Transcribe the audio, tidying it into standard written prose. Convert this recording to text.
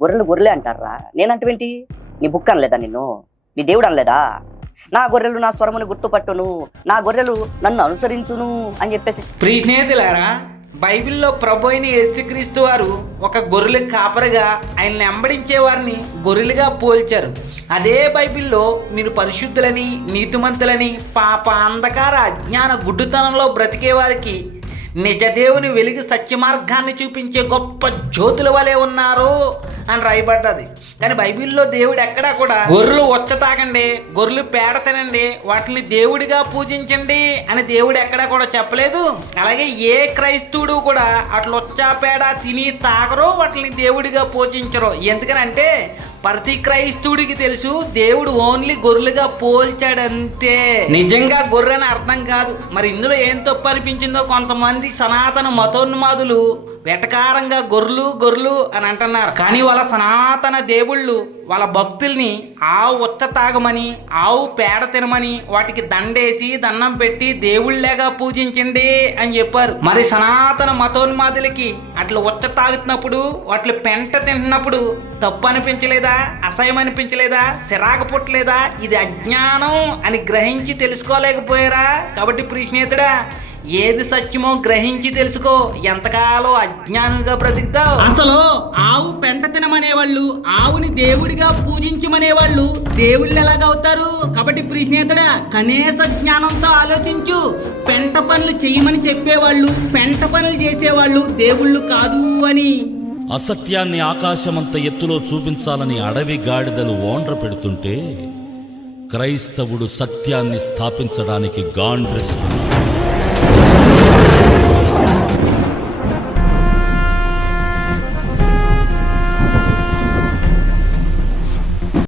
గొర్రెలు గొర్రెలే అంటారా? నేనంటేంటి? నీ బుక్ అనలేదా? నిన్ను నీ దేవుడు అనలేదా? నా గొర్రెలు నా స్వరమును గుర్తుపట్టును, నా గొర్రెలు నన్ను అనుసరించును అని చెప్పేసి. ప్రియ స్నేహితులారా, బైబిల్లో ప్రభు అయిన యేసుక్రీస్తు వారు ఒక గొర్రెల కాపరిగా ఆయన్ని వెంబడించే వారిని గొర్రెలుగా పోల్చారు. అదే బైబిల్లో మీరు పరిశుద్ధులని, నీతిమంతులని, పాప అంధకార అజ్ఞాన గుడ్డుతనంలో బ్రతికే వారికి నిజదేవుని వెలుగు సత్య మార్గాన్ని చూపించే గొప్ప జ్యోతుల వలె ఉన్నారు అని రాయబడ్డది. కానీ బైబిల్లో దేవుడు ఎక్కడా కూడా గొర్రెలు వచ్చ తాగండి, గొర్రెలు పేడ తినండి, వాటిని దేవుడిగా పూజించండి అని దేవుడు ఎక్కడా కూడా చెప్పలేదు. అలాగే ఏ క్రైస్తవుడు కూడా అట్లా వచ్చా పేడ తిని తాగరో, వాటిని దేవుడిగా పూజించరు. ఎందుకనంటే ప్రతి క్రైస్తవుడికి తెలుసు దేవుడు ఓన్లీ గొర్రెలుగా పోల్చాడంతే. నిజంగా గొర్రె అని అర్థం కాదు. మరి ఇందులో ఏం తప్పు అనిపించిందో కొంతమంది సనాతన మతోన్మాదులు వెటకారంగా గొర్రెలు గొర్రెలు అని అంటున్నారు. కానీ వాళ్ళ సనాతన దేవుళ్ళు వాళ్ళ భక్తుల్ని ఆవు ఉచ్చ తాగమని, ఆవు పేడ తినమని, వాటికి దండేసి దండం పెట్టి దేవుళ్ళేగా పూజించండి అని చెప్పారు. మరి సనాతన మతోన్మాదులకి అట్లా ఉచ్చ తాగుతున్నప్పుడు, వాటి పెంట తింటున్నప్పుడు తప్పు అనిపించలేదా? అసహ్యం అనిపించలేదా? సిరాకు పుట్టలేదా? ఇది అజ్ఞానం అని గ్రహించి తెలుసుకోలేకపోయారా? కాబట్టి ప్రియ స్నేహితుడా, ఏది సత్యమో గ్రహించి తెలుసుకో. ఎంతకాలం అజ్ఞానంగా బ్రతుకుతావు? అసలు ఆవు పెంట తినమనేవాళ్ళు, ఆవుని దేవుడిగా పూజించమనేవాళ్ళు దేవుళ్ళు ఎలాగవుతారు? కాబట్టి ప్రియ స్నేహితుడా, కనీస జ్ఞానంతో ఆలోచించు. పెంట పనులు చేయమని చెప్పేవాళ్ళు, పెంట పనులు చేసేవాళ్ళు దేవుళ్ళు కాదు అని. అసత్యాన్ని ఆకాశమంత ఎత్తులో చూపించాలని అడవి గాడిదలు ఓండ్ర పెడుతుంటే క్రైస్తవుడు సత్యాన్ని స్థాపించడానికి గాండ్రిస్తున్నాడు.